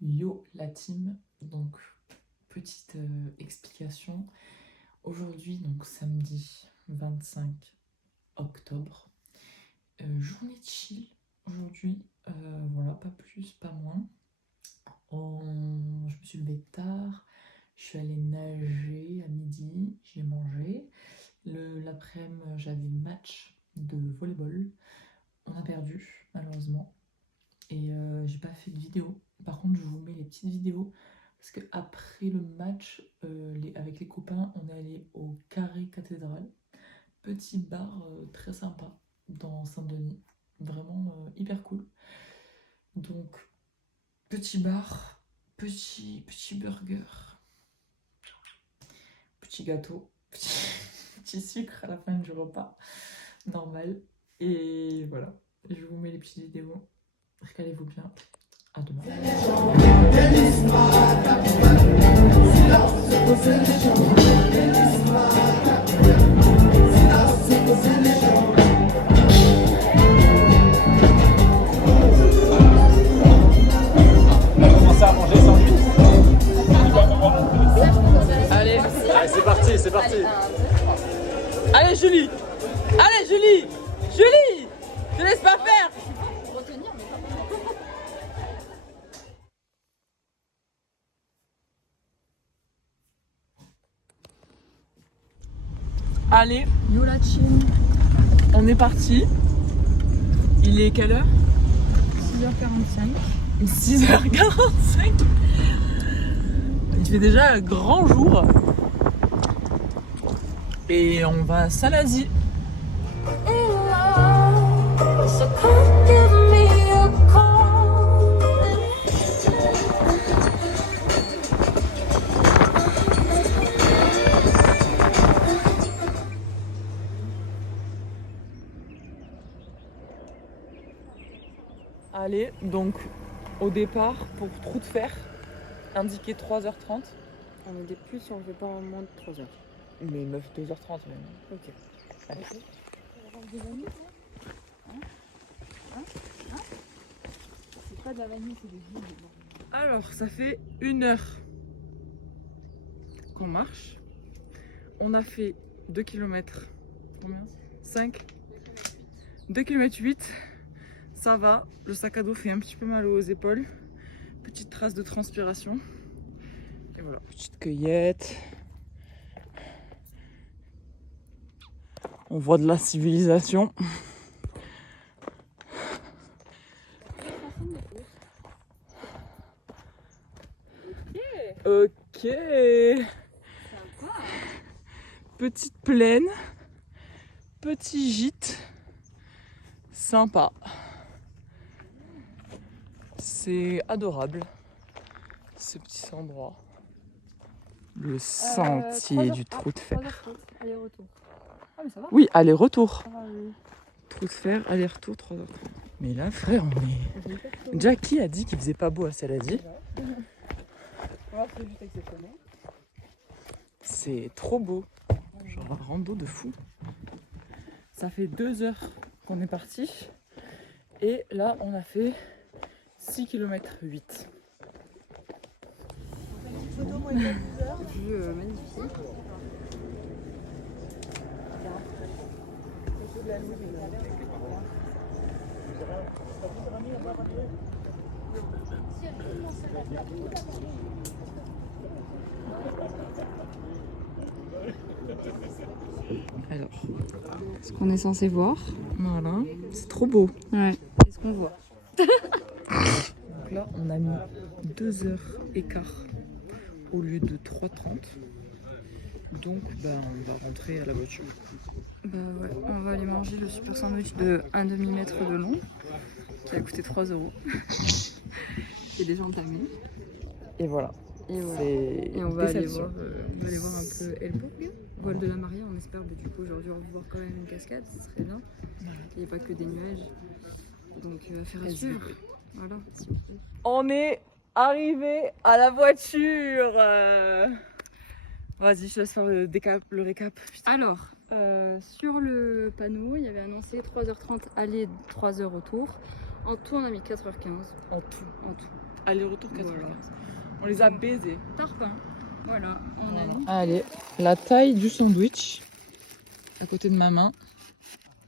Yo la team, donc petite explication. Aujourd'hui, donc samedi 25 octobre, journée de chill aujourd'hui, voilà, pas plus, pas moins. Je me suis levée tard, je suis allée nager à midi, j'ai mangé. L'après-midi, j'avais match de volleyball. On a perdu, malheureusement. Et j'ai pas fait de vidéo. Par contre, je vous mets les petites vidéos. Parce que après le match, avec les copains, on est allé au Carré Cathédrale. Petit bar très sympa dans Saint-Denis. Vraiment hyper cool. Donc, petit bar, petit burger, petit gâteau, petit sucre à la fin du repas. Normal. Et voilà. Je vous mets les petites vidéos. Regardez-vous bien. À demain. Commencer à manger sans lui. Allez, c'est parti, c'est parti. Allez Julie, allez Julie, Julie, te laisse pas faire. Allez, Yo la team, on est parti. Il est quelle heure? 6h45. 6h45. Il fait déjà grand jour. Et on va à Salazie. Allez, donc au départ pour Trou de Fer, indiqué 3h30. On est des plus si on fait pas en moins de 3 heures. Mais meuf, 2h30 même. Ok. Allez. C'est pas de la vanille, c'est des vides. Alors, ça fait 1 heure qu'on marche. On a fait 2 km. Combien? 5 2 km 8. Ça va. Le sac à dos fait un petit peu mal aux épaules. Petite trace de transpiration. Et voilà. Petite cueillette. On voit de la civilisation. Ok. Petite plaine, petit gîte, sympa. C'est adorable, ce petit endroit. Le sentier du Trou de Fer. Aller-retour. Ah mais ça va. Oui, aller-retour. Ça va, oui. Trou de Fer, aller-retour, 3h30. Mais là, frère, on est... Jackie a dit qu'il faisait pas beau à Salazie. C'est juste exceptionnel. C'est trop beau. Genre un rando de fou. Ça fait 2 heures qu'on est parti. Et là, on a fait 6 km 8. Vue magnifique. Alors, Ce qu'on est censé voir. voilà, c'est trop beau. Ouais. C'est ce qu'on voit. Donc là, on a mis 2h15 au lieu de 3h30. Donc, on va rentrer à la voiture. Bah ouais, on va aller manger le super sandwich de 1 demi-mètre de long qui a coûté 3 €. Qui est déjà entamé. Et voilà. Et voilà. C'est Et on va aller déception. voir un peu Elbow, voile de la mariée. On espère du coup aujourd'hui revoir quand même une cascade, ce serait bien. Il n'y a pas que des nuages. Donc affaire à suivre. Voilà. On est arrivé à la voiture. Vas-y, je te laisse faire le récap. Putain. Alors, sur le panneau, il y avait annoncé 3h30 aller, 3h retour. En tout, on a mis 4h15. En tout. En tout. aller-retour 95. Voilà. On les a baisés. Tarpin. Voilà, on a mis. Allez, la taille du sandwich à côté de ma main,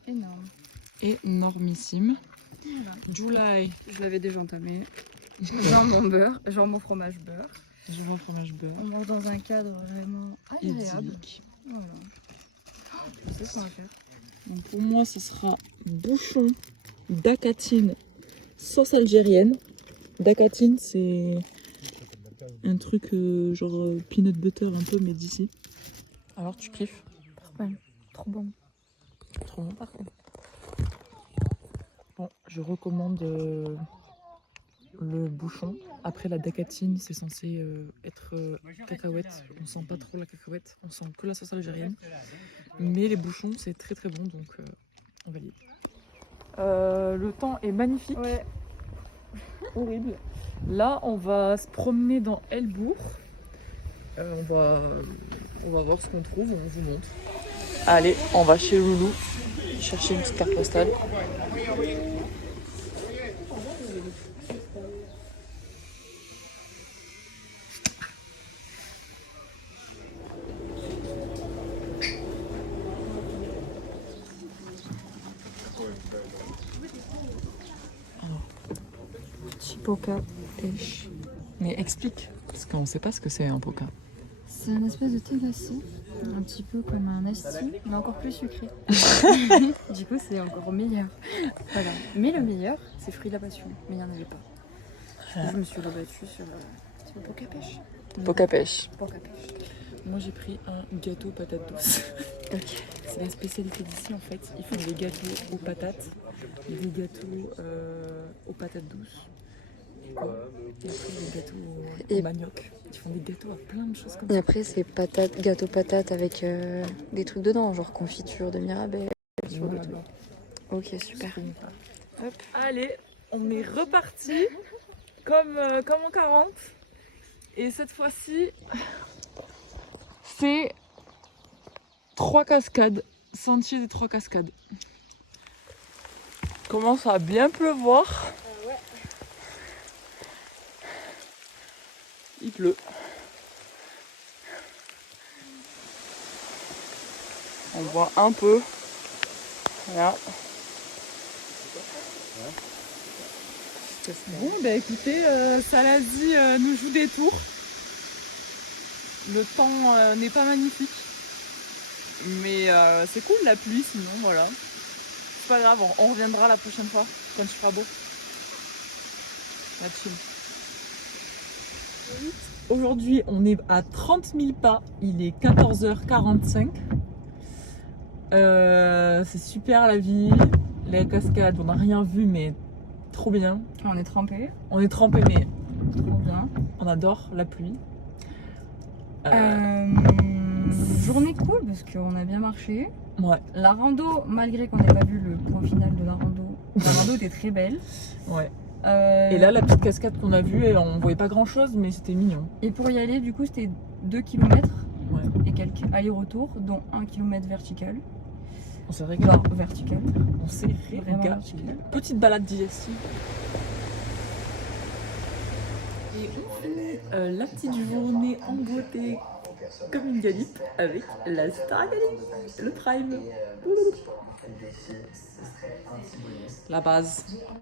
Énorme. énormissime. Voilà. July, Je l'avais déjà entamé. Jambon beurre, jambon fromage beurre. jambon fromage beurre, On mange dans un cadre vraiment agréable. idyllique. Voilà. Je sais ce qu'on va faire. Donc pour moi, ce sera bouchon d'acatine sauce algérienne. D'acatine, c'est un truc genre peanut butter un peu, mais d'ici. Alors, tu kiffes? Ouais, trop bon. Trop bon, parfait. Bon, je recommande le bouchon. Après, la dacatine, c'est censé être cacahuète. On sent pas trop la cacahuète, on sent que la sauce algérienne. Mais les bouchons, c'est très très bon, donc on valide. Le temps est magnifique. Ouais. Horrible. Là, on va se promener dans Elbourg. On va voir ce qu'on trouve, on vous montre. Allez, on va chez Loulou chercher une petite carte postale. Chipoka pêche. Mais explique, parce qu'on ne sait pas ce que c'est un poka. C'est une espèce de thé glacé, un petit peu comme un asti, mais encore plus sucré. Du coup, c'est encore meilleur. Voilà. Mais le meilleur, c'est fruit de la passion. Mais il n'y en avait pas. Du coup, je me suis rebattue sur le poka pêche. Poka pêche. Poka pêche. Moi j'ai pris un gâteau patate douce. Ok. C'est la spécialité d'ici en fait. Ils font des gâteaux aux patates, des gâteaux aux patates douces. Et après des gâteaux au Et- manioc. Ils font des gâteaux à plein de choses comme Et ça. après, c'est patates, gâteau patate avec des trucs dedans, genre confiture de mirabelle. sur Voilà, des trucs. bah, Ok, super. allez, on est reparti comme en 40. Et cette fois-ci, c'est 3 cascades, sentier des 3 cascades. Commence à bien pleuvoir. Il pleut. On voit un peu. Voilà. Bon, bah écoutez, Salazie nous joue des tours. Le temps n'est pas magnifique. Mais c'est cool la pluie, sinon voilà. C'est pas grave, on reviendra la prochaine fois quand il fera beau. La chill. Aujourd'hui, on est à 30 000 pas. Il est 14h45. C'est super la vie. Les cascades, on n'a rien vu, mais trop bien. On est trempés. On est trempé, mais Trop bien. on adore la pluie. Journée cool parce qu'on a bien marché. Ouais, La rando, malgré qu'on n'ait pas vu le point final de la rando était très belle. ouais. Et là, la petite cascade qu'on a vue, on voyait pas grand chose, mais c'était mignon. Et pour y aller, du coup, c'était 2 km Ouais. et quelques allers-retours, dont 1 km vertical. On s'est régalé. Genre vertical. On s'est Vraiment régalé. vertical. Petite balade digestive. Et on finit la petite journée en beauté comme une galip avec la Star Galip, le Prime. La base.